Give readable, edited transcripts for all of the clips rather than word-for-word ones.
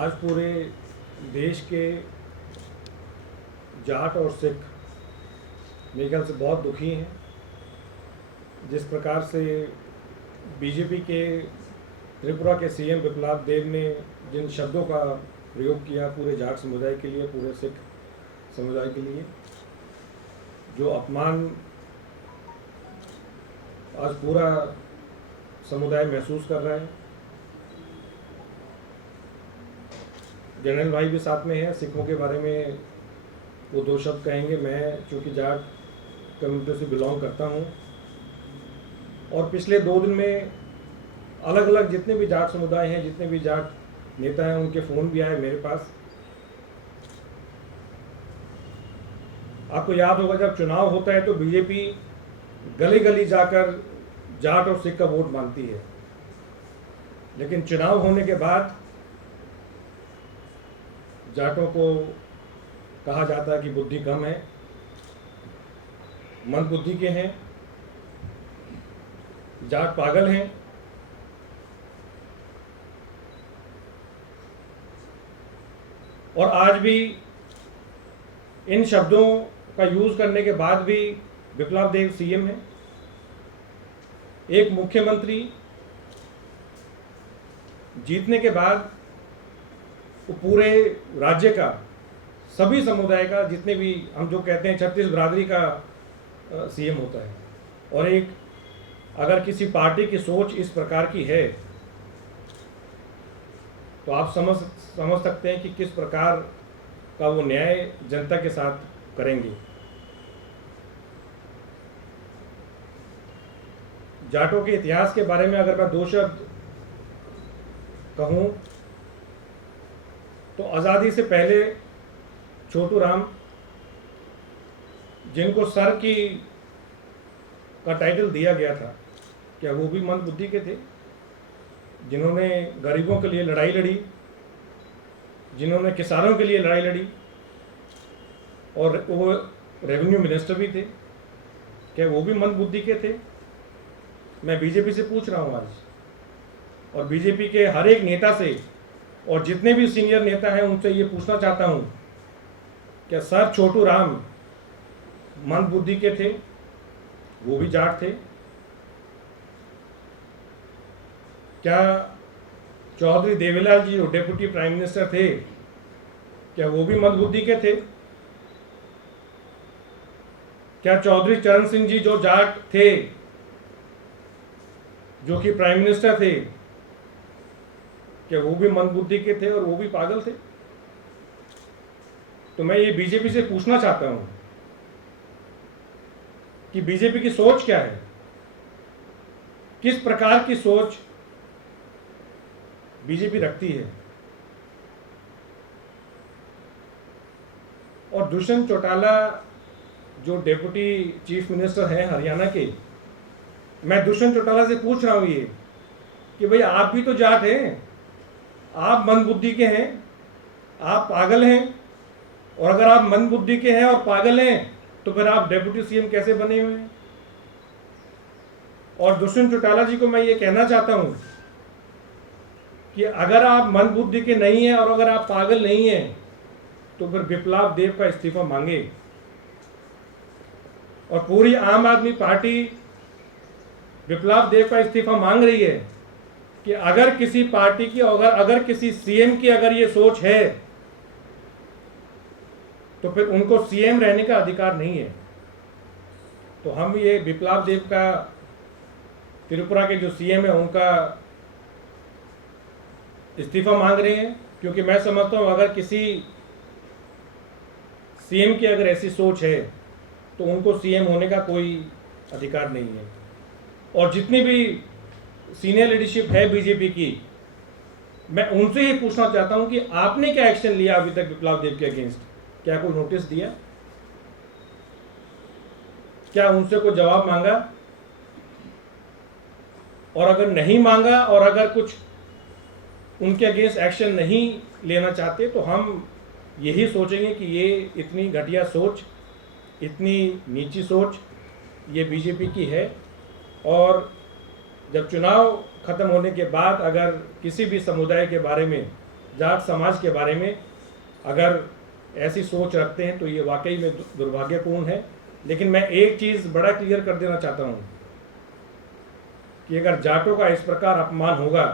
आज पूरे देश के जाट और सिख मेरे ख्याल से बहुत दुखी हैं। जिस प्रकार से बीजेपी के त्रिपुरा के सीएम बिप्लब देब ने जिन शब्दों का प्रयोग किया पूरे जाट समुदाय के लिए, पूरे सिख समुदाय के लिए, जो अपमान आज पूरा समुदाय महसूस कर रहा है। जनरल भाई भी साथ में हैं, सिखों के बारे में वो दो शब्द कहेंगे। मैं चूँकि जाट कम्युनिटी से बिलोंग करता हूँ और पिछले 2 दिन में अलग अलग जितने भी जाट समुदाय हैं, जितने भी जाट नेता हैं, उनके फ़ोन भी आए मेरे पास। आपको याद होगा जब चुनाव होता है तो बीजेपी गली गली जाकर जाट और सिख का वोट मांगती है, लेकिन चुनाव होने के बाद जाटों को कहा जाता है कि बुद्धि कम है, मंद बुद्धि के हैं, जाट पागल हैं। और आज भी इन शब्दों का यूज करने के बाद भी बिप्लब देब सीएम है। एक मुख्यमंत्री जीतने के बाद वो पूरे राज्य का, सभी समुदाय का, जितने भी हम जो कहते हैं 36 बिरादरी का सीएम होता है। और एक अगर किसी पार्टी की सोच इस प्रकार की है तो आप समझ सकते हैं कि किस प्रकार का वो न्याय जनता के साथ करेंगे। जाटों के इतिहास के बारे में अगर मैं 2 शब्द कहूं तो आज़ादी से पहले छोटू राम, जिनको सर का टाइटल दिया गया था, क्या वो भी मंद बुद्धि के थे? जिन्होंने गरीबों के लिए लड़ाई लड़ी, जिन्होंने किसानों के लिए लड़ाई लड़ी, और वो रेवेन्यू मिनिस्टर भी थे, क्या वो भी मंद बुद्धि के थे? मैं बीजेपी से पूछ रहा हूँ आज, और बीजेपी के हर एक नेता से और जितने भी सीनियर नेता हैं उनसे ये पूछना चाहता हूँ, क्या सर छोटू राम मंद बुद्धि के थे? वो भी जाट थे। क्या चौधरी देवीलाल जी जो डेप्यूटी प्राइम मिनिस्टर थे, क्या वो भी मंद बुद्धि के थे? क्या चौधरी चरण सिंह जी जो जाट थे, जो कि प्राइम मिनिस्टर थे, क्या वो भी मंद बुद्धि के थे और वो भी पागल थे? तो मैं ये बीजेपी से पूछना चाहता हूं कि बीजेपी की सोच क्या है, किस प्रकार की सोच बीजेपी रखती है। और दुष्यंत चौटाला जो डेप्यूटी चीफ मिनिस्टर हैं हरियाणा के, मैं दुष्यंत चौटाला से पूछ रहा हूं ये कि भाई आप भी तो जाट हैं, आप मंद बुद्धि के हैं, आप पागल हैं, और अगर आप मंद बुद्धि के हैं और पागल हैं तो फिर आप डेप्यूटी सीएम कैसे बने हुए हैं? और दुष्यंत चौटाला जी को मैं ये कहना चाहता हूं कि अगर आप मंद बुद्धि के नहीं हैं और अगर आप पागल नहीं हैं तो फिर बिप्लब देब का इस्तीफा मांगे। और पूरी आम आदमी पार्टी बिप्लब देब का इस्तीफा मांग रही है कि अगर किसी पार्टी की, अगर किसी सीएम की अगर ये सोच है तो फिर उनको सीएम रहने का अधिकार नहीं है। तो हम ये बिप्लब देब का, त्रिपुरा के जो सीएम है, उनका इस्तीफा मांग रहे हैं, क्योंकि मैं समझता हूं अगर किसी सीएम की अगर ऐसी सोच है तो उनको सीएम होने का कोई अधिकार नहीं है। और जितनी भी सीनियर लीडरशिप है बीजेपी की, मैं उनसे ये पूछना चाहता हूं कि आपने क्या एक्शन लिया अभी तक बिप्लब देब के अगेंस्ट? क्या कोई नोटिस दिया? क्या उनसे कोई जवाब मांगा? और अगर नहीं मांगा और अगर कुछ उनके अगेंस्ट एक्शन नहीं लेना चाहते तो हम यही सोचेंगे कि ये इतनी घटिया सोच, इतनी नीची सोच ये बीजेपी की है। और जब चुनाव खत्म होने के बाद अगर किसी भी समुदाय के बारे में जाट समाज के बारे में अगर ऐसी सोच रखते हैं तो ये वाकई में दुर्भाग्यपूर्ण है। लेकिन मैं एक चीज़ बड़ा क्लियर कर देना चाहता हूँ कि अगर जाटों का इस प्रकार अपमान होगा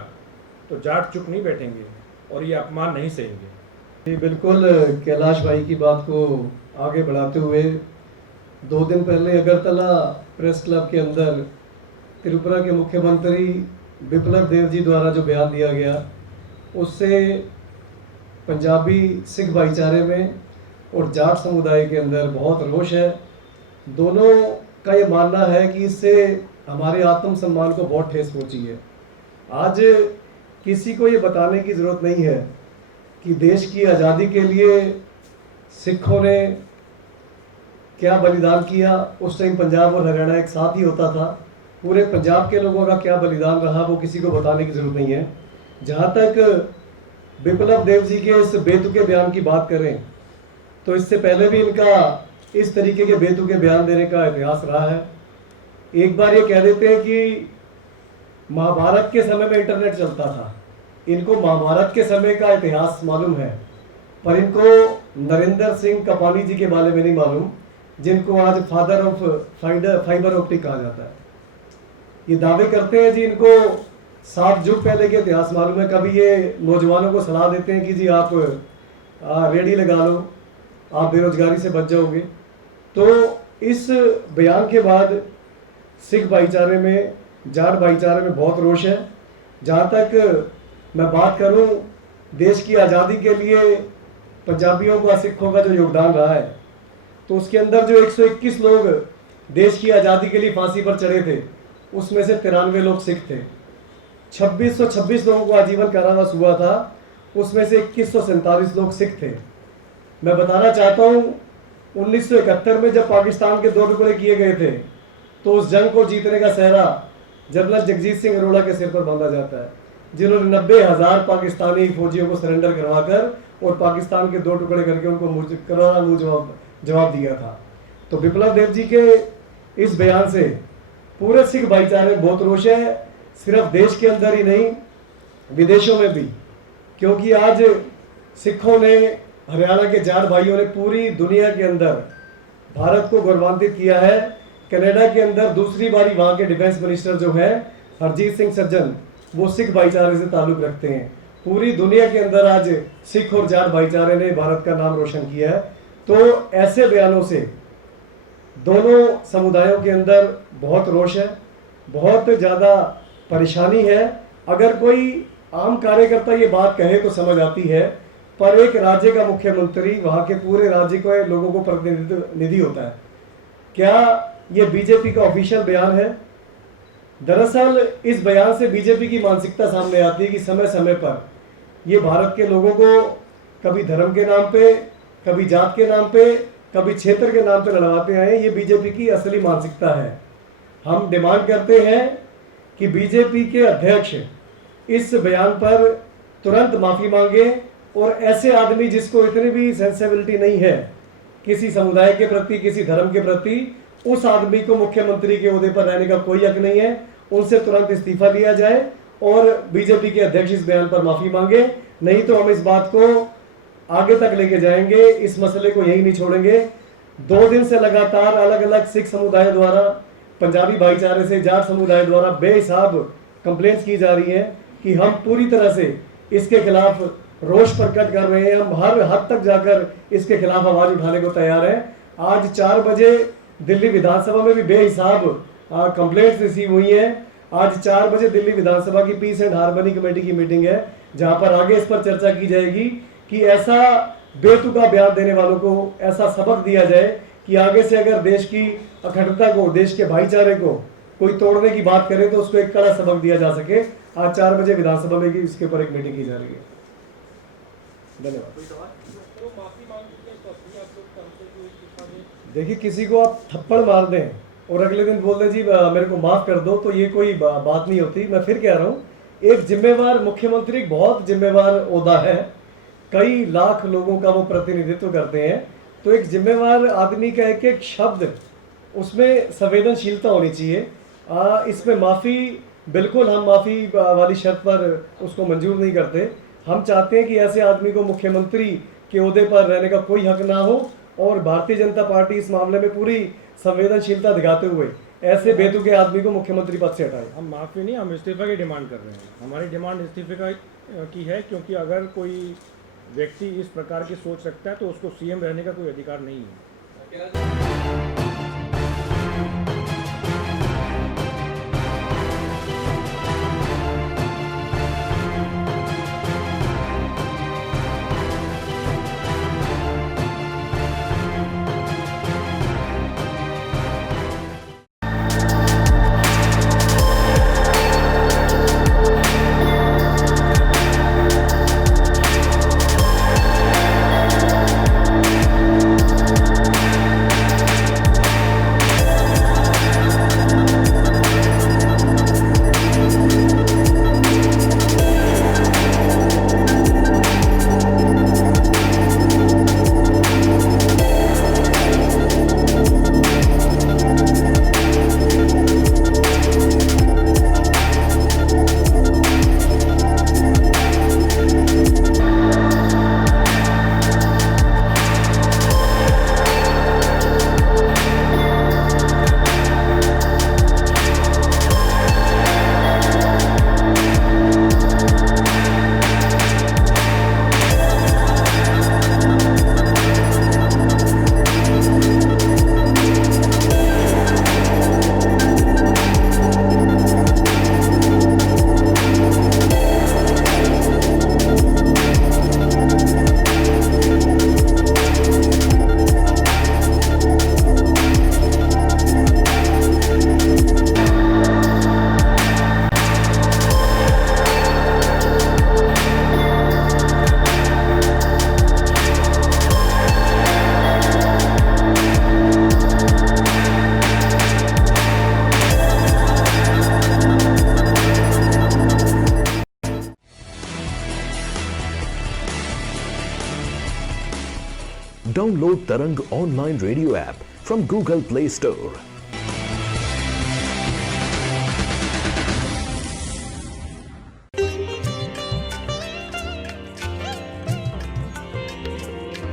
तो जाट चुप नहीं बैठेंगे और ये अपमान नहीं सहेंगे। जी बिल्कुल, कैलाश भाई की बात को आगे बढ़ाते हुए 2 दिन पहले अगरतला प्रेस क्लब के अंदर त्रिपुरा के मुख्यमंत्री बिप्लब देव जी द्वारा जो बयान दिया गया, उससे पंजाबी सिख भाईचारे में और जाट समुदाय के अंदर बहुत रोष है। दोनों का ये मानना है कि इससे हमारे आत्मसम्मान को बहुत ठेस पहुंची है। आज किसी को ये बताने की ज़रूरत नहीं है कि देश की आज़ादी के लिए सिखों ने क्या बलिदान किया। उस टाइम पंजाब और हरियाणा एक साथ ही होता था। पूरे पंजाब के लोगों का क्या बलिदान रहा वो किसी को बताने की ज़रूरत नहीं है। जहाँ तक बिप्लब देव जी के इस बेतुके बयान की बात करें तो इससे पहले भी इनका इस तरीके के बेतुके बयान देने का इतिहास रहा है। एक बार ये कह देते हैं कि महाभारत के समय में इंटरनेट चलता था। इनको महाभारत के समय का इतिहास मालूम है, पर इनको नरेंद्र सिंह कपानी जी के बारे में नहीं मालूम, जिनको आज फादर ऑफ फाइबर ऑप्टिक कहा जाता है। ये दावे करते हैं जी इनको 7 युग पहले के इतिहास मालूम है। कभी ये नौजवानों को सलाह देते हैं कि जी आप रेडी लगा लो, आप बेरोजगारी से बच जाओगे। तो इस बयान के बाद सिख भाईचारे में, जाट भाईचारे में बहुत रोष है। जहाँ तक मैं बात करूँ देश की आज़ादी के लिए पंजाबियों का, सिखों का जो योगदान रहा है, तो उसके अंदर जो 121 लोग देश की आज़ादी के लिए फांसी पर चढ़े थे, उसमें से 93 लोग सिख थे। 2626 लोगों को आजीवन कारावास हुआ था, उसमें से 2147 लोग सिख थे। मैं बताना चाहता हूँ 1971 में जब पाकिस्तान के 2 टुकड़े किए गए थे, तो उस जंग को जीतने का सेहरा जनरल जगजीत सिंह अरोड़ा के सिर पर बांधा जाता है, जिन्होंने 90,000 पाकिस्तानी फौजियों को सरेंडर करवाकर और पाकिस्तान के 2 टुकड़े करके उनको करारा मुंह जवाब दिया था। तो बिप्लब देव जी के इस बयान से पूरे सिख भाईचारे में बहुत रोष है, सिर्फ देश के अंदर ही नहीं विदेशों में भी। क्योंकि आज सिखों ने, हरियाणा के जाट भाइयों ने पूरी दुनिया के अंदर भारत को गौरवान्वित किया है। कनाडा के अंदर दूसरी बारी वहाँ के डिफेंस मिनिस्टर जो है हरजीत सिंह सज्जन, वो सिख भाईचारे से ताल्लुक़ रखते हैं। पूरी दुनिया के अंदर आज सिख और जाट भाईचारे ने भारत का नाम रोशन किया है। तो ऐसे बयानों से दोनों समुदायों के अंदर बहुत रोष है, बहुत ज़्यादा परेशानी है। अगर कोई आम कार्यकर्ता ये बात कहे तो समझ आती है, पर एक राज्य का मुख्यमंत्री वहाँ के पूरे राज्य के लोगों को प्रतिनिधि होता है। क्या ये बीजेपी का ऑफिशियल बयान है? दरअसल इस बयान से बीजेपी की मानसिकता सामने आती है कि समय समय पर ये भारत के लोगों को कभी धर्म के नाम पे, कभी जात के नाम पे, कभी क्षेत्र के नाम पे लड़वाते आए। ये बीजेपी की असली मानसिकता है। हम डिमांड करते हैं कि बीजेपी के अध्यक्ष इस बयान पर तुरंत माफ़ी मांगे और ऐसे आदमी जिसको इतनी भी सेंसिबिलिटी नहीं है किसी समुदाय के प्रति, किसी धर्म के प्रति, उस आदमी को मुख्यमंत्री के ओहदे पर रहने का कोई हक नहीं है। उनसे तुरंत इस्तीफा लिया जाए और बीजेपी के अध्यक्ष इस बयान पर माफ़ी मांगे। नहीं तो हम इस बात को आगे तक लेके जाएंगे, इस मसले को यही नहीं छोड़ेंगे। 2 दिन से लगातार अलग अलग सिख समुदाय द्वारा, पंजाबी भाईचारे से, जाट समुदाय द्वारा बेहिसाब कंप्लेंट्स की जा रही हैं कि हम पूरी तरह से इसके खिलाफ रोष प्रकट कर रहे हैं। हम हर हद तक जाकर इसके खिलाफ आवाज़ उठाने को तैयार हैं। आज 4 बजे दिल्ली विधानसभा में भी बेहिसाब कंप्लेंट्स रिसीव हुई हैं। आज 4 बजे दिल्ली विधानसभा की पीस एंड हार्मनी कमेटी की मीटिंग है, जहां पर आगे इस पर चर्चा की जाएगी कि ऐसा बेतुका बयान देने वालों को ऐसा सबक दिया जाए कि आगे से अगर देश की अखंडता को, देश के भाईचारे को कोई तोड़ने की बात करे तो उसको एक कड़ा सबक दिया जा सके। आज 4 बजे विधानसभा में इसके ऊपर एक मीटिंग की जा रही है। धन्यवाद। देखिए, किसी को आप थप्पड़ मार दें और अगले दिन बोल दें जी मेरे को माफ़ कर दो, तो ये कोई बात नहीं होती। मैं फिर कह रहा हूँ, एक जिम्मेवार मुख्यमंत्री बहुत जिम्मेवार ओहदा है, कई लाख लोगों का वो प्रतिनिधित्व करते हैं। तो एक जिम्मेवार आदमी का एक एक शब्द, उसमें संवेदनशीलता होनी चाहिए। इसमें माफ़ी, बिल्कुल हम माफ़ी वाली शर्त पर उसको मंजूर नहीं करते। हम चाहते हैं कि ऐसे आदमी को मुख्यमंत्री के ओहदे पर रहने का कोई हक ना हो, और भारतीय जनता पार्टी इस मामले में पूरी संवेदनशीलता दिखाते हुए ऐसे बेतुके आदमी को मुख्यमंत्री पद से हटाए। हम माफ़ी नहीं, हम इस्तीफा की डिमांड कर रहे हैं। हमारी डिमांड इस्तीफे की है, क्योंकि अगर कोई व्यक्ति इस प्रकार की सोच रखता है तो उसको सीएम रहने का कोई अधिकार नहीं है। Download Tarang online radio app from Google Play Store.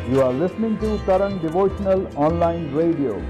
You are listening to Tarang Devotional Online Radio.